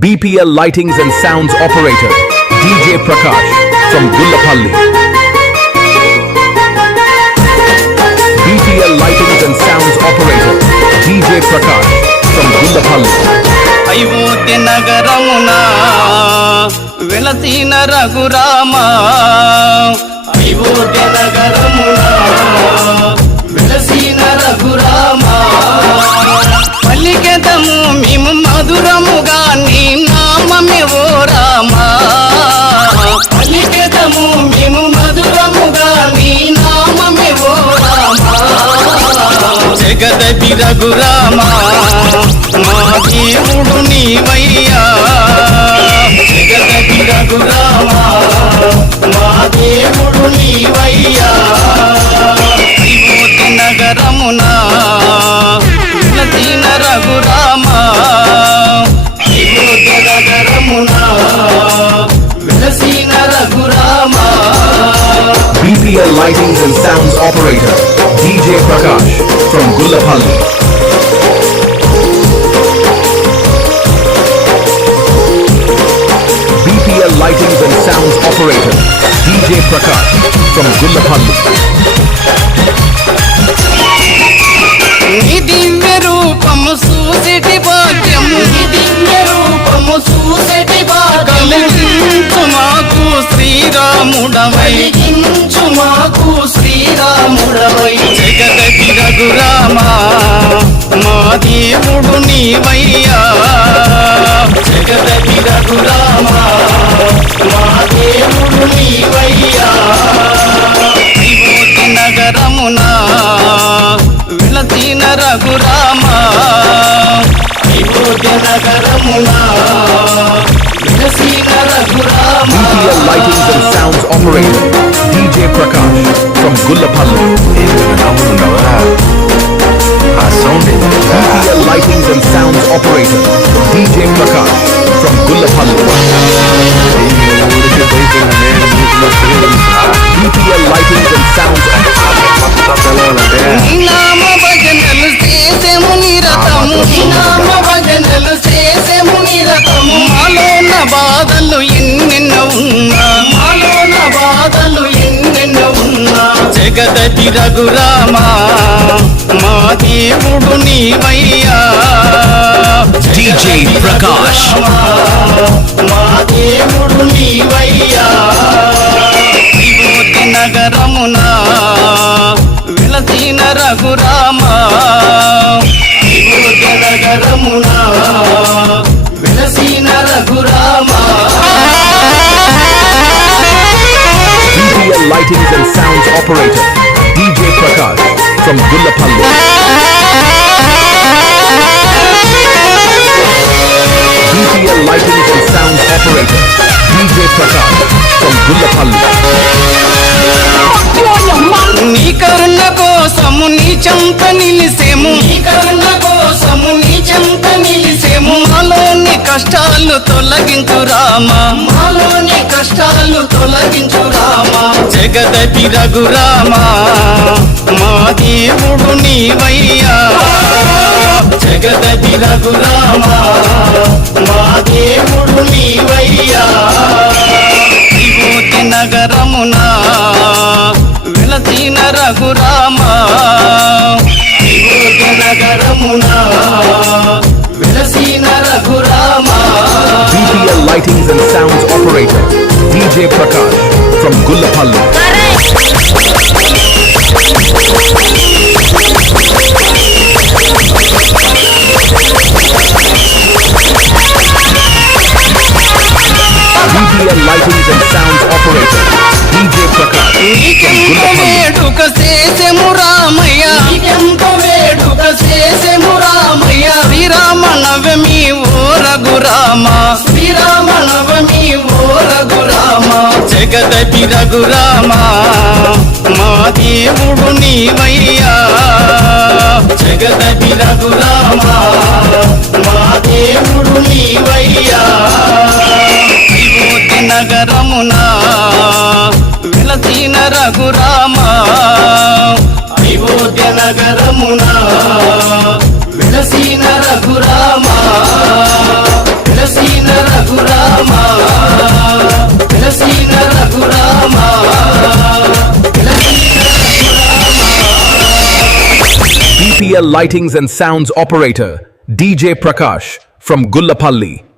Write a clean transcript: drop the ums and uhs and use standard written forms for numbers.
BPL Lightings and Sounds Operator DJ Prakash from Gullapalli. BPL Lightings and Sounds Operator DJ Prakash from Gullapalli. Ayodhya నగరమున వెలసిన రఘురామ, అయోధ్య నగరమున వెలసిన రఘురామ, పలికెదము మేము మధురముగా నీ నామమే ఓ రామ, పలికెదము మేము మధురముగా నీ నామమే ఓ రామ, జగదపి రఘురామ మా దేవుడు నీవయ్యా, జగదపి రఘురామ మా దేవుడు నీవయ్యా, అయోధ్య నగరమున వెలసిన రఘురామ, అయోధ్య నగరమున వెలసిన Raghurama. BPL Lightings and Sounds Operator DJ Prakash from Gullapalli. BPL Lightings and Sounds Operator DJ Prakash from Gullapalli. నీ దివ్య రూపము చూసేటి భాగ్యము, నీ దివ్య రూపము చూసేటి భాగ్యము, కలిగించు మాకు శ్రీరాముడవై, కలిగించు మాకు శ్రీరాముడవై, జగదపి రఘురామ మా దేవుడు నీవయ్యా, జగదపి రఘురామ మా దేవుడు నీవయ్యా, అయోధ్య నగరమున వెలసిన రఘురామ, అయోధ్య నగరమున వెలసిన Raghurama. BPL Lightings and Sounds Operator DJ Prakash from Gullapalli. BPL Lightings and Sounds Operator DJ Prakash from Gullapalli. BPL Lightings and Sounds నీ నామ భజనలు చేసేము నిరతము, నీ నామ భజనలు చేసేము నిరతము, మాలోన బాధలు ఎన్నెన్నో ఉన్నా, మాలోన బాధలు ఎన్నెన్నో ఉన్నా, జగదపి రఘురామ మా దేవుడు నీవయ్యా, DJ Prakash. మా దేవుడు నీవయ్యా, అయోధ్య నగరమున వెలసిన రఘురామ, అయోధ్య నగరమున వెలసిన Raghurama. BPL Lightings and Sounds Operator DJ Prakash from Gullapalli. BPL Lightings and Sounds Operator DJ Prakash from Gullapalli. నీ కరుణ కోసము నీ చెంత నిలిసేము, నీ కరుణ కోసము నీ చెంత నిలిసేము, మాలోని కష్టాలు తొలగించు రామ, మాలోని కష్టాలు తొలగించు రామ, జగదపి రఘురామ మా దేవుడు నీవయ్యా, జగదపి రఘురామ మా దేవుడు నీవయ్యా, అయోధ్య నగరమున వెలసిన రఘురామ, అయోధ్య నగరమున వెలసిన Raghurama. BPL Lightings and Sounds Operator DJ Prakash from Gullapalli. BPL Lightings and Sounds Operator DJ Prakash from Gullapalli. వేడుక చేసెము రామయ్య, నీకెంత వేడుక చేసెము రామయ్య, శ్రీరామ నవమి ఓ రఘురామ, శ్రీరామ నవమి ఓ రఘురామ, జగదపి రఘురామ మా దేవుడు నీవయ్యా, జగదపి రఘురామ మా దేవుడు నీవయ్యా, అయోధ్య నగరమున వెలసిన రఘురామ, అయోధ్య నగరమున వెలసిన రఘురామ, వెలసిన DTL Lightings and Sounds operator DJ Prakash from Gullapalli.